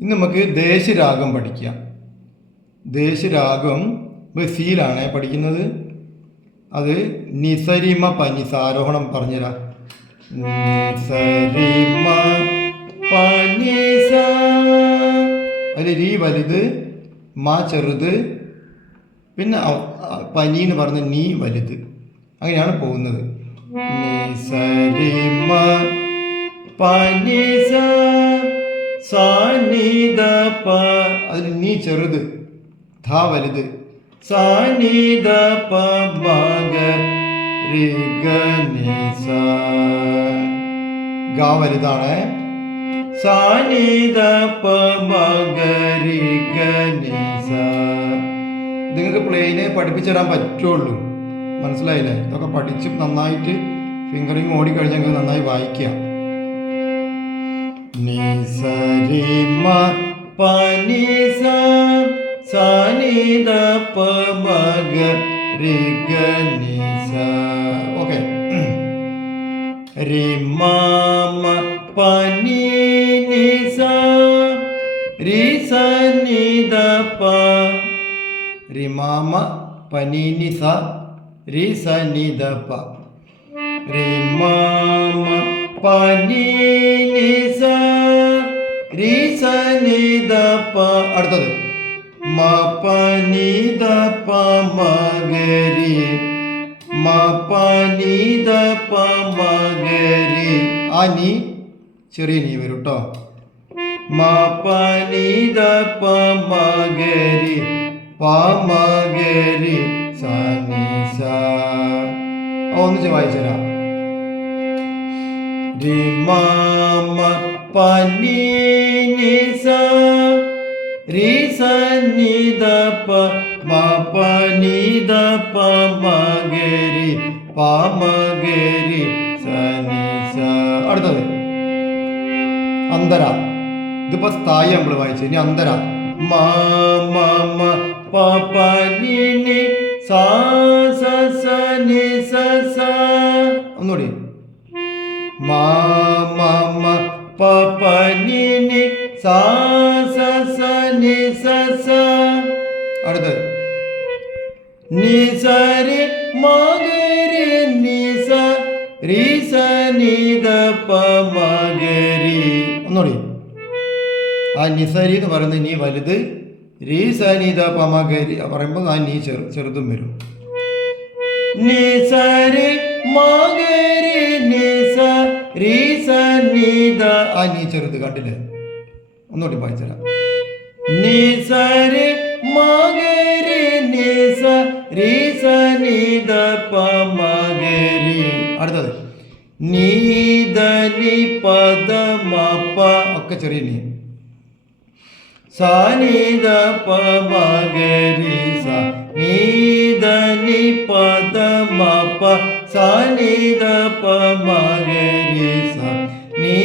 ഇന്ന് നമുക്ക് ദേശരാഗം പഠിക്കാം. ദേശരാഗം ബസിയിലാണ് പഠിക്കുന്നത്. അത് നിസരിമ പനിസ. ആരോഹണം പറഞ്ഞുതരാം. നിസരിമ പനിസ. അതിൽ രീ വലുത്, മാ ചെറുത്, പിന്നെ പനി എന്ന് പറഞ്ഞ നീ വലുത്. അങ്ങനെയാണ് പോകുന്നത്. നിസരിമ പനിസ സാനിദ പ. അതിൽ നീ ചെറുത്, ധ വലുത്. സാനിദ പ മഗ രി ഗ നി സ. ഗ വലുതാണ്. സാനിദ പ മഗ രി ഗ നി സ. നിങ്ങൾക്ക് പ്ലെയിനെ പഠിപ്പിച്ചു തരാൻ പറ്റുള്ളൂ. മനസ്സിലായില്ലേ? ഇതൊക്കെ പഠിച്ച് നന്നായിട്ട് ഫിംഗറിങ് ഓടിക്കഴിഞ്ഞാൽ നന്നായി വായിക്കുക. നിസരിമ പനിസ സാനിദ പ മഗ രി ഗ നി സ. ഓക്കെ. റിമമ പനി നി സ രി സ നി ദ പ. റിമമ പനി നി സ രി സ നി ദ പ. റിമമ പനി നി സ രി സ നി ദ പ. അടുത്തത് മ പ നി ദ പ മ ഗ രി. മ പ നി ദ പ മ ഗ രി. ആ നീ ചെറിയ നീ വരും കേട്ടോ. മ പ നി ദ പ മ ഗ രി പ മ ഗ രി സ നി സ. ഒന്നിച്ച് വായിച്ചുതരാം. റിമമ പനി നി സ രി സ നി ദ പ മ പ നി ദ പ മ ഗ രി പ മ ഗ രി സ നി സ. അടുത്തത് അന്തര. ഇതിപ്പോ സ്ഥായി നമ്മൾ വായിച്ചു. ഇനി അന്തര. മ മ മ പ പ നി നി സ സ സ നി സ സ. ഒന്നുകൂടി. മ മ മ പ പ നി നി സ സ സ നി സ സ. അടുത്ത് നി സ രി മ ഗ രി നി സ രി സ നി ദ പ മ ഗ രി. ഒന്നുകൂടി. ആ നിസരി എന്ന് പറയുന്നത് നീ വലുത്, രി സ നി ദ പ മ ഗ രി പറയുമ്പോൾ ആ നീ ചെറുതും വരും. നി സ രി മ ഗ രി നി സ രി സ നി ദ. ആ നീ ചെറുത് കണ്ടില്ലേ? ഒന്നുകൂടി വായിച്ചുതരാം. നി സ രി മ ഗ രി നി സ രി സ നി ദ പ മ ഗ രി. അടുത്തത് നീ ദ നി പ ദ മ പ. ഒക്കെ ചെറിയ നീ. സ നി ദ പ മ ഗ രി സ നീ ദ നി പ ദ മ പ സ നി ദ പ മ ഗ രി സ നീ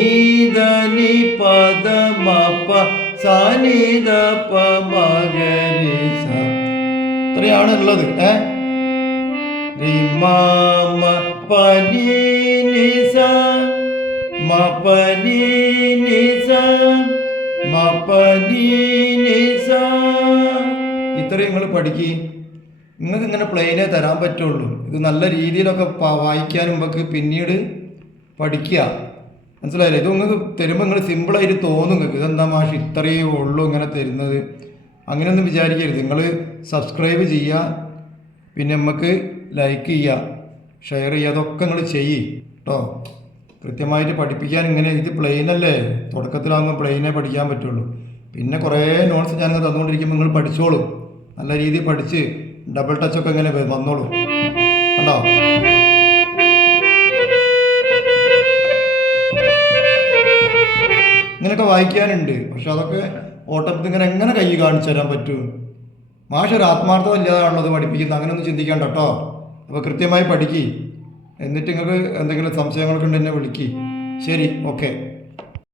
ദ നി പ ദ മ പ സ നി ദ പ മ ഗ രി സ. ഇത്രയാണ് ഉള്ളത്. റിമമ പനി നി സ മ പനി നി സ മ പനി നി സ. ഇത്രയും നിങ്ങൾ പഠിക്കുക. നിങ്ങൾക്ക് ഇങ്ങനെ പ്ലെയിനേ തരാൻ പറ്റുള്ളൂ. ഇത് നല്ല രീതിയിലൊക്കെ വായിക്കാനും നമുക്ക് പിന്നീട് പഠിക്കുക. മനസ്സിലായില്ലേ? ഇത് നിങ്ങൾക്ക് തരുമ്പോൾ നിങ്ങൾ സിമ്പിളായിട്ട് തോന്നും. നിങ്ങൾക്ക് ഇതെന്താ മാഷ് ഇത്രയേ ഉള്ളൂ ഇങ്ങനെ തരുന്നത്, അങ്ങനെയൊന്നും വിചാരിക്കരുത്. നിങ്ങൾ സബ്സ്ക്രൈബ് ചെയ്യുക, പിന്നെ നമുക്ക് ലൈക്ക് ചെയ്യുക, ഷെയർ ചെയ്യുക. അതൊക്കെ നിങ്ങൾ ചെയ്യ് കേട്ടോ. കൃത്യമായിട്ട് പഠിപ്പിക്കാൻ ഇങ്ങനെ ഇത് പ്ലെയിനല്ലേ. തുടക്കത്തിലാകുമ്പോൾ പ്ലെയിനേ പഠിക്കാൻ പറ്റുള്ളൂ. പിന്നെ കുറേ നോട്ട്സ് ഞാനിങ്ങനെ തന്നുകൊണ്ടിരിക്കുമ്പോൾ നിങ്ങൾ പഠിച്ചോളൂ. നല്ല രീതിയിൽ പഠിച്ച് ഡബിൾ ടച്ചൊക്കെ ഇങ്ങനെ വന്നോളൂ കേട്ടോ. ഇങ്ങനെയൊക്കെ വായിക്കാനുണ്ട്. പക്ഷെ അതൊക്കെ ഓട്ടത്തിൽ ഇങ്ങനെ എങ്ങനെ കൈ കാണിച്ചു തരാൻ പറ്റും? മാഷ് ഒരു ആത്മാർത്ഥത ഇല്ലാതാണുള്ളത് പഠിപ്പിക്കുന്നത്. അങ്ങനെയൊന്നും ചിന്തിക്കേണ്ട കേട്ടോ. അപ്പോൾ കൃത്യമായി പഠിക്കുക. എന്നിട്ട് നിങ്ങൾക്ക് എന്തെങ്കിലും സംശയങ്ങളൊക്കെ ഉണ്ടെങ്കിൽ എന്നെ വിളിക്കുക. ശരി, ഓക്കെ.